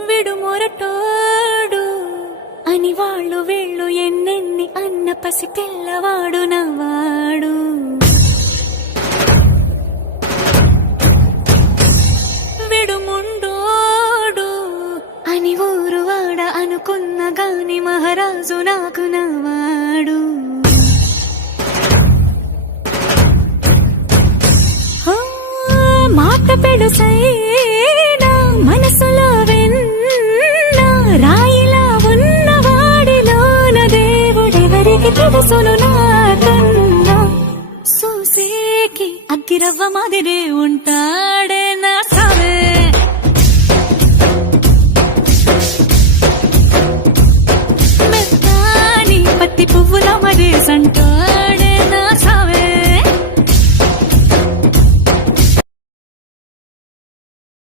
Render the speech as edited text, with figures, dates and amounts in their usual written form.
విడుమొరటోడు అని వాళ్ళు వీళ్ళు ఎన్నెన్ని అన్న పసి పిల్లవాడు నవ్వాడు. విడుముండోడు అని ఊరు వాడ అనుకున్న గాని మహారాజు నాకు నవ్వాడు. మాట పెడుసైనా మనసులో వెన్న రాయిలా ఉన్నవాడిలోన దేవుడెవరికి తెలుసును నాకన్నా. సూసేకి అగ్గిరవ్వ మాదిరే ఉంటా